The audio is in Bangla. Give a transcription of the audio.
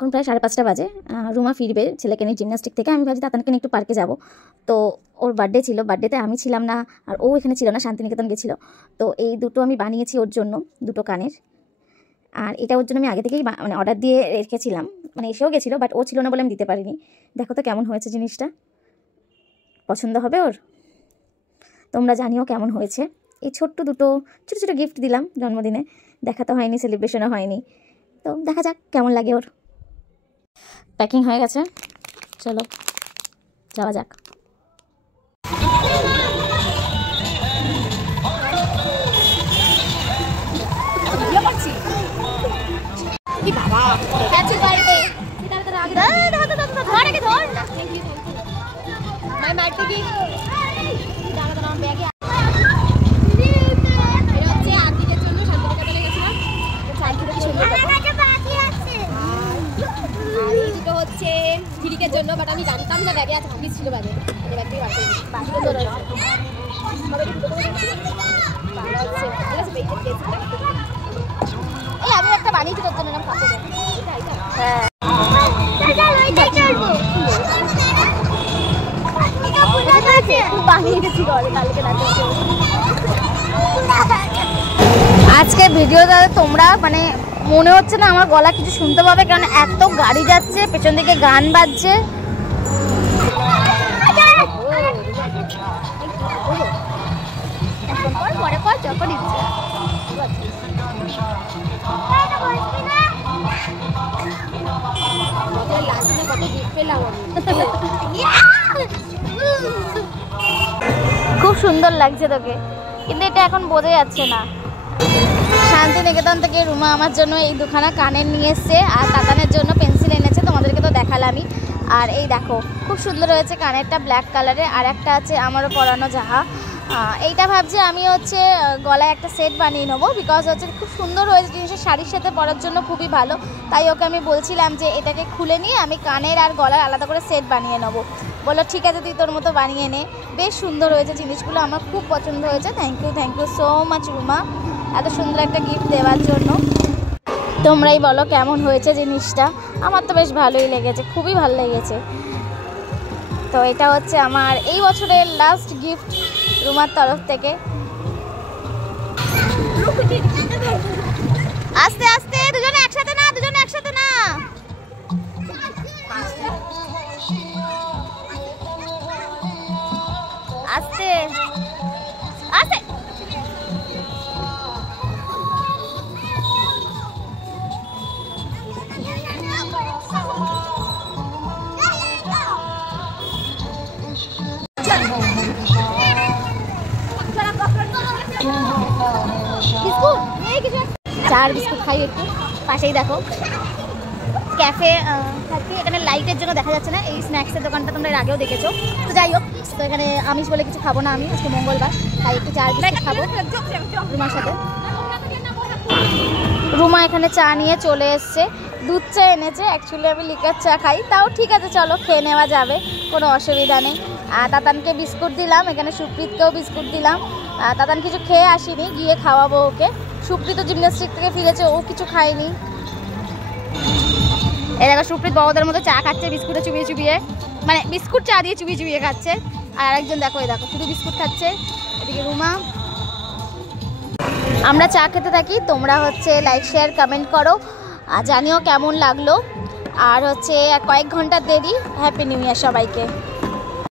এখন প্রায় 5:30 বাজে। রুমা ফিরবে ছেলেকে নিয়ে জিমন্যাস্টিক থেকে। আমি ভাবছি তাতানকে নিয়ে একটু পার্কে যাব। তো ওর বার্থডে ছিল, বার্থডেতে আমি ছিলাম না আর ও এখানে ছিল না, শান্তিনিকেতন গেছিলো। তো এই দুটো আমি বানিয়েছি ওর জন্য, দুটো কানের। আর এটা ওর জন্য আমি আগে থেকেই মানে অর্ডার দিয়ে রেখেছিলাম, মানে এসেও গেছিলো, বাট ও ছিল না বলে আমি দিতে পারিনি। দেখো তো কেমন হয়েছে জিনিসটা, পছন্দ হবে ওর? তোমরা জানিও কেমন হয়েছে। এই ছোট্ট দুটো ছোটো ছোটো গিফট দিলাম জন্মদিনে, দেখা তো হয়নি, সেলিব্রেশনও হয়নি। তো দেখা যাক কেমন লাগে ওর। প্যাকিং হয়ে গেছে, চলো যাওয়া যাক। ঝিলিকের জন্য, বাট আমি জানতাম না ব্যাগে আছে, ভাবিস ছিল ব্যাগে, ব্যাগ থেকে বার করে এই আমি একটা বানিয়েছি তোর জন্য, নাম কাপড়। হ্যাঁ আজকে ভিডিওটা তোমরা মানে মনে হচ্ছে না আমার গলা কিছু শুনতে পাবে, কারণ এত গাড়ি যাচ্ছে, পেছন দিকে গান বাজছে। খুব সুন্দর লাগছে তোকে, কিন্তু এটা এখন বোঝা যাচ্ছে না। শান্তিনিকেতন থেকে রুমা আমার জন্য এই দুখানা কানের নিয়ে এসছে, আর তাতানের জন্য পেন্সিল এনেছে, তোমাদেরকে তো দেখালামই। আর এই দেখো খুব সুন্দর হয়েছে কানেরটা, ব্ল্যাক কালারের। আর একটা আছে আমারও পরানো যাহা, এইটা ভাবছি আমি হচ্ছে গলায় একটা সেট বানিয়ে নেবো, বিকজ হচ্ছে খুব সুন্দর হয়েছে জিনিসটা, শাড়ির সাথে পরার জন্য খুবই ভালো। তাই ওকে আমি বলছিলাম যে এটাকে খুলে নিয়ে আমি কানের আর গলার আলাদা করে সেট বানিয়ে নেবো। বললো ঠিক আছে তুই তোর মতো বানিয়ে নে। বেশ সুন্দর হয়েছে জিনিসগুলো, আমার খুব পছন্দ হয়েছে। Thank you so much Ruma, এত সুন্দর একটা গিফট দেওয়ার জন্য। তোমরাই বলো কেমন হয়েছে জিনিসটা। আমার তো বেশ ভালোই লেগেছে, খুবই ভালো লেগেছে। তো এটা হচ্ছে আমার এই বছরের লাস্ট গিফট রুমার তরফ থেকে। আস্তে আস্তে, দুজনে একসাথে না, দুজনে একসাথে না। আস্তে আস্তে। চার বিস্কুট খাই একটু। পাশেই দেখো ক্যাফে থাকি, এখানে লাইটের জন্য দেখা যাচ্ছে না। এই স্ন্যাক্সের দোকানটা তোমরা এর আগেও দেখেছো। তো যাই হোক, তো এখানে আমিষ বলে কিছু খাবো না আমি, আজকে মঙ্গলবার, তাই একটু চা বিস্কুট খাবো রুমার সাথে। রুমা এখানে চা নিয়ে চলে এসছে, দুধ চা এনেছে। অ্যাকচুয়ালি আমি লিকার চা খাই, তাও ঠিক আছে চলো খেয়ে নেওয়া যাবে, কোনো অসুবিধা নেই। তাতানকে বিস্কুট দিলাম, এখানে সুপ্রীতকেও বিস্কুট দিলাম। তাতান কিছু খেয়ে আসিনি, গিয়ে খাওয়াবো ওকে। সুপ্রীত জিমন্যাস্টিক থেকে ফিরেছে, ও কিছু খায়নি। এই দেখো সুপ্রীত বড়দের মতো চা খাচ্ছে, বিস্কুটে চুবিয়ে চুবিয়ে, মানে বিস্কুট চা দিয়ে চুবিয়ে চুবিয়ে খাচ্ছে। আর একজন দেখো, এই দেখো শুধু বিস্কুট খাচ্ছে। এদিকে রুমা। আমরা চা খেতে থাকি, তোমরা হচ্ছে লাইক শেয়ার কমেন্ট করো, আর জানিও কেমন লাগলো। আর হচ্ছে কয়েক ঘন্টার দেরি। হ্যাপি নিউ ইয়ার সবাইকে।